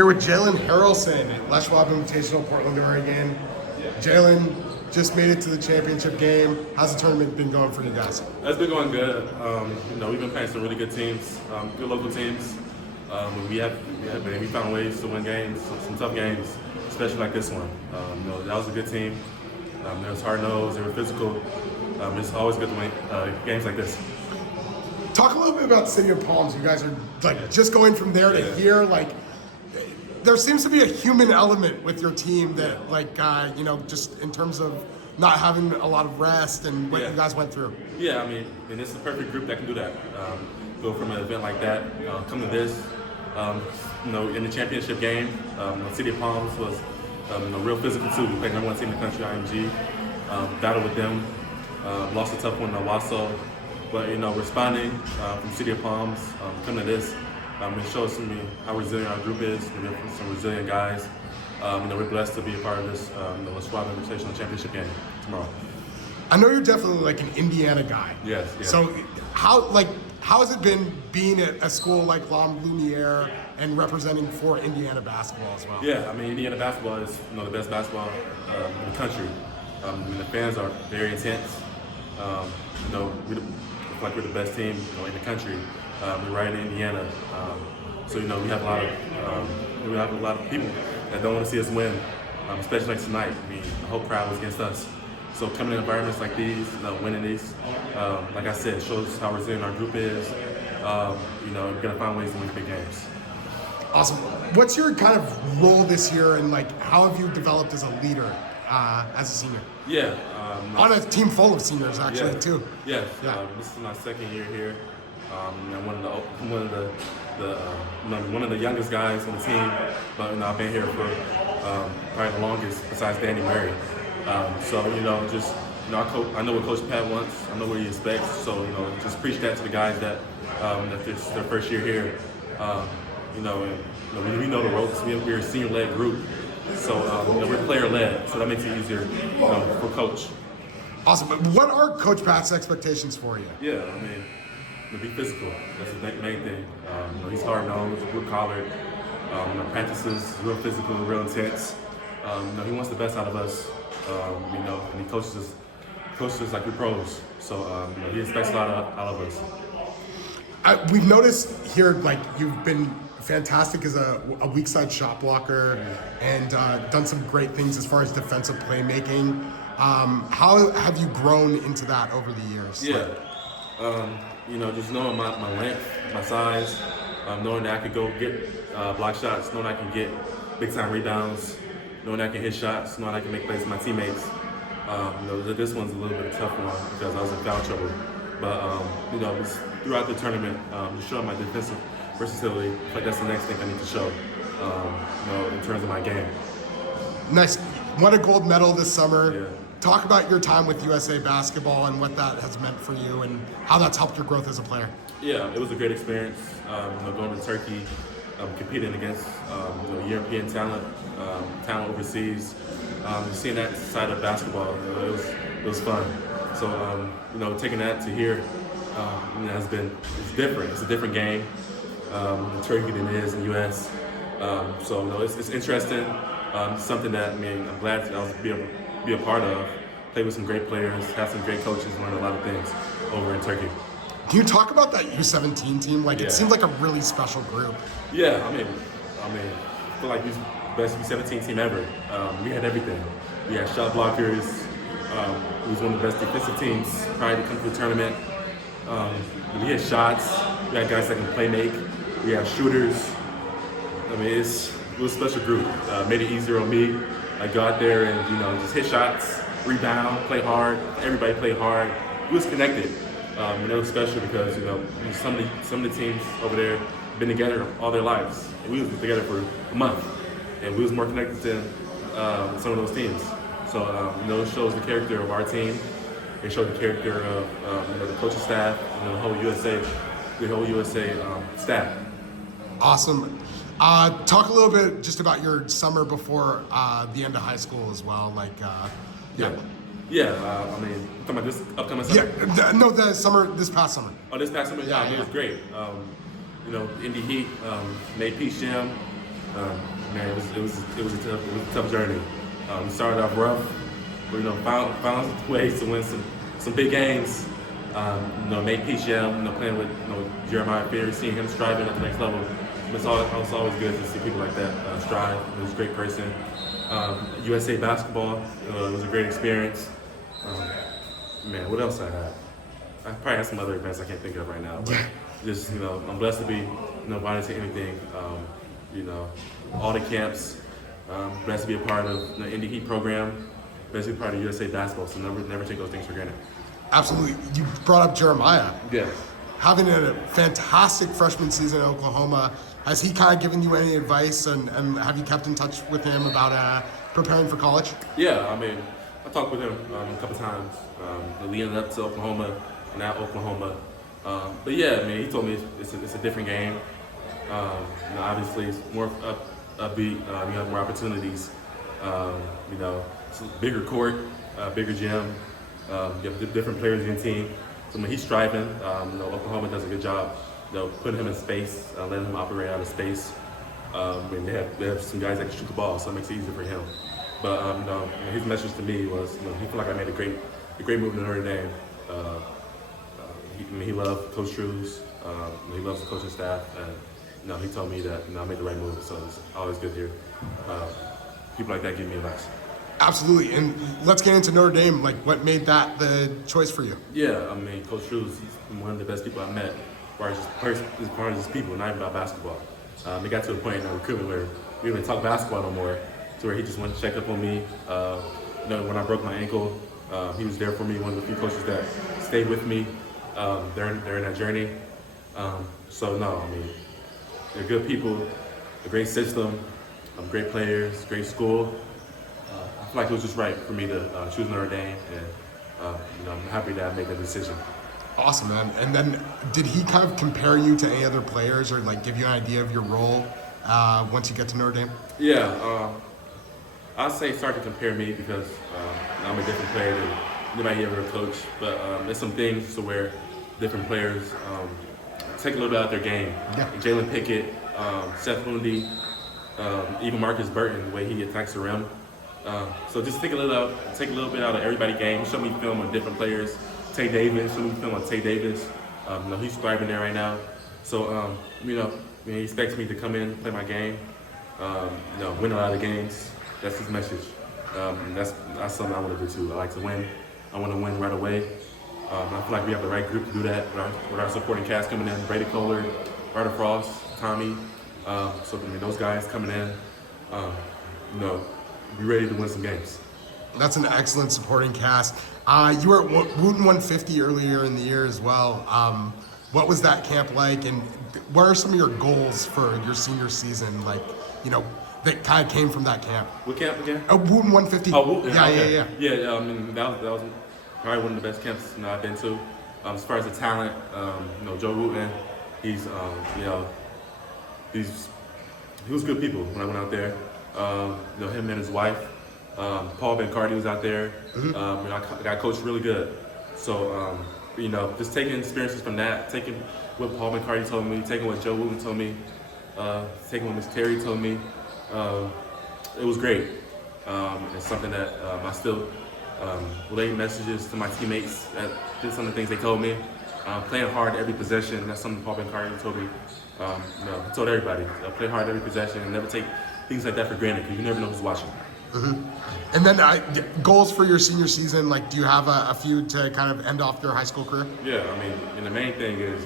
Here with Jalen Haralson at Les Schwab Invitational, Portland, Oregon. Jalen just made it to the championship game. How's the tournament been going for you guys? It's been going good. We've been playing some really good teams, good local teams. We found ways to win games, some tough games, especially like this one. That was a good team. They was hard-nosed, they were physical. It's always good to win games like this. Talk a little bit about the City of Palms. You guys are just going from there to here. There seems to be a human element with your team that, just in terms of not having a lot of rest and what you guys went through. Yeah, and it's the perfect group that can do that. Go from an event like that, come to this. In the championship game, City of Palms was real physical too. We played #1 team in the country, IMG. Battled with them, lost a tough one to Wausau. But responding from City of Palms, coming to this, it shows to me how resilient our group is. We're some resilient guys. We're blessed to be a part of this Les Schwab Invitational Championship game tomorrow. I know you're definitely an Indiana guy. Yes. So how has it been being at a school like Lumiere and representing for Indiana basketball as well? Yeah, Indiana basketball is the best basketball in the country. The fans are very intense. We're the best team in the country. We're right in Indiana, so we have a lot of people that don't want to see us win, especially like tonight. The whole crowd was against us. So coming in environments like these, winning these, like I said, shows how resilient our group is. We're gonna find ways to win big games. Awesome. What's your kind of role this year, and how have you developed as a leader as a senior? Yeah. On a team full of seniors, actually, too. Yeah. This is my second year here. I'm one of the youngest guys on the team, but I've been here for probably the longest, besides Danny Murray. I know what Coach Pat wants. I know what he expects. So just preach that to the guys that it's their first year here. We know the ropes. We're a senior-led group, so we're player-led. So that makes it easier, for Coach. Awesome. What are Coach Pat's expectations for you? Yeah, to be physical. That's the main thing. He's hard-nosed, real collared. Practices real physical, real intense. He wants the best out of us. And he coaches us like we're pros. So he expects a lot out of us. We've noticed here, you've been fantastic as a weak side shot blocker and done some great things as far as defensive playmaking. How have you grown into that over the years? Yeah, just knowing my length, my size, knowing that I could go get block shots, knowing I can get big time rebounds, knowing I can hit shots, knowing I can make plays with my teammates. This one's a little bit of a tough one because I was in foul trouble. But throughout the tournament, just showing my defensive versatility, that's the next thing I need to show, in terms of my game. Nice. Won a gold medal this summer. Yeah. Talk about your time with USA Basketball and what that has meant for you and how that's helped your growth as a player. Yeah, it was a great experience. Going to Turkey, competing against European talent overseas, seeing that side of basketball, it was fun. So taking that to here, it's different. It's a different game in Turkey than it is in the U.S. It's interesting. Something that I'm glad that I was be a part of. Play with some great players, have some great coaches, learn a lot of things over in Turkey. Can you talk about that U17 team? It seemed like a really special group. Yeah, I feel like we're the best U17 team ever. We had everything. We had shot blockers. We was one of the best defensive teams prior to coming to the tournament. We had shots. We had guys that can play make. We had shooters. It was a special group. Made it easier on me. I go out there and just hit shots, rebound, play hard. Everybody played hard. We was connected. It was special because some of the teams over there been together all their lives, and we was together for a month, and we was more connected than some of those teams. So it shows the character of our team. It shows the character of the coaching staff, and the whole USA staff. Awesome. Talk a little bit just about your summer before the end of high school as well. You're talking about this upcoming summer? Yeah, no, this past summer. Oh, this past summer? It was great. Indy Heat, made Peach Jam. Man, it was a tough journey. We started off rough, but found ways to win some big games. Made PCL, playing with Jeremiah Fear, seeing him striving at the next level. It's always good to see people like that strive. He was a great person. USA basketball was a great experience. Man, what else I had? I probably had some other events I can't think of right now, but just I'm blessed to be invited to anything. All the camps. Blessed to be a part of the Indy Heat program. Blessed to be part of USA basketball. So never take those things for granted. Absolutely. You brought up Jeremiah. Yeah. Having a fantastic freshman season in Oklahoma, has he kind of given you any advice, and have you kept in touch with him about preparing for college? Yeah, I talked with him a couple times leading up to Oklahoma and at Oklahoma. But yeah, he told me it's a different game. Obviously, it's more upbeat. You have more opportunities. It's a bigger court, bigger gym. You have different players in your team. So when he's striving, Oklahoma does a good job. Putting him in space, letting him operate out of space. They have some guys that can shoot the ball, so it makes it easier for him. But his message to me was, he felt like I made a great move to Notre Dame. He loved Coach Trues. He loves the coaching staff, and he told me that I made the right move. So it's always good to hear people like that give me advice. Absolutely, and let's get into Notre Dame. Like, what made that the choice for you? Yeah, Coach Trues, he's one of the best people I've met. As far as his people, not even about basketball. It got to a point in our recruitment where we didn't talk basketball no more, to where he just went to check up on me. When I broke my ankle, he was there for me. One of the few coaches that stayed with me during that journey. They're good people, a great system, great players, great school. I feel like it was just right for me to choose Notre Dame, and I'm happy that I made that decision. Awesome, man. And then did he kind of compare you to any other players, or like give you an idea of your role once you get to Notre Dame? Yeah, I'd say start to compare me because I'm a different player than anybody ever coached. But there's some things to where different players take a little bit out of their game. Yeah. Jalen Pickett, Seth Lundy, even Marcus Burton, the way he attacks the rim. So just take a little bit out of everybody's game. Show me film on different players. Tay Davis, show me film on Tay Davis. He's thriving there right now. So he expects me to come in, play my game, win a lot of games. That's his message. That's something I want to do too. I like to win. I want to win right away. I feel like we have the right group to do that with our supporting cast coming in. Brady Kohler, Ryder Frost, Tommy. Those guys coming in, be ready to win some games. That's an excellent supporting cast. You were at Wooten 150 earlier in the year as well. What was that camp like, and what are some of your goals for your senior season? That kind of came from that camp. What camp again? Wooten 150. Oh, Wooten. Yeah, okay. yeah. Yeah, that was probably one of the best camps I've been to. As far as the talent, Joe Wooten, he was good people when I went out there. Him and his wife. Paul Bencardi was out there. Mm-hmm. I got coached really good. So, just taking experiences from that, taking what Paul Bencardi told me, taking what Joe Wooten told me, taking what Miss Terry told me, it was great. It's something that I still relay messages to my teammates. Did some of the things they told me. Playing hard every possession. That's something Paul Bencardi told me. He told everybody, play hard every possession and never take things like that for granted because you never know who's watching. Mm-hmm. And then goals for your senior season, do you have a few to kind of end off your high school career? Yeah, and the main thing is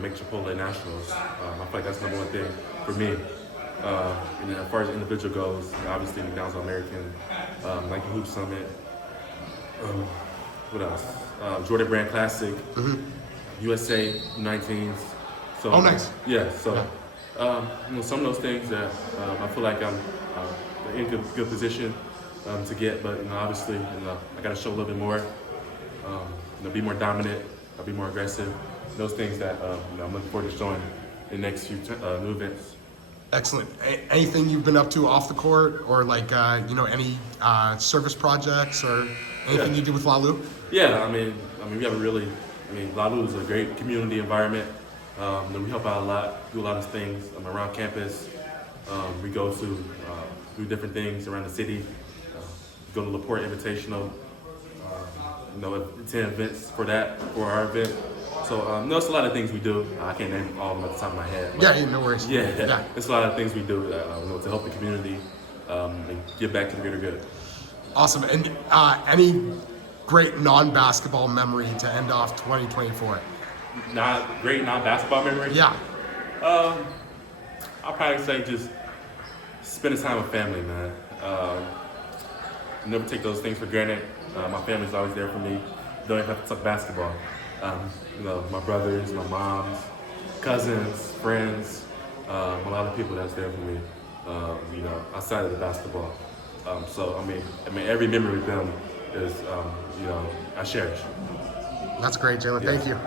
make Chipotle Nationals. I feel like that's the number one thing for me. And then as far as individual goes, obviously McDonald's All-American, Nike Hoop Summit. What else? Jordan Brand Classic, USA 19s. So, oh, nice. Yeah, so some of those things that I feel like I'm in good position to get, but obviously I got to show a little bit more, be more dominant, be more aggressive. Those things that I'm looking forward to showing in the next few new events. Excellent. Anything you've been up to off the court, or any service projects or anything you do with LaLu? Yeah, we have LaLu is a great community environment. We help out a lot, do a lot of things around campus. We go to do different things around the city. Go to LaPorte Invitational. Attend events for our event. So there's a lot of things we do. I can't name all of them at the top of my head. Yeah, no worries. Yeah, there's a lot of things we do to help the community and give back to the greater good. Awesome. And any great non-basketball memory to end off 2024? Great non-basketball memory? Yeah. I'll probably say just spending time with family, man. Never take those things for granted. My family's always there for me. Don't even have to talk basketball. My brothers, my moms, cousins, friends, a lot of people that's there for me, outside of the basketball. So every memory with them is, I cherish. That's great, Jalen. Yeah. Thank you.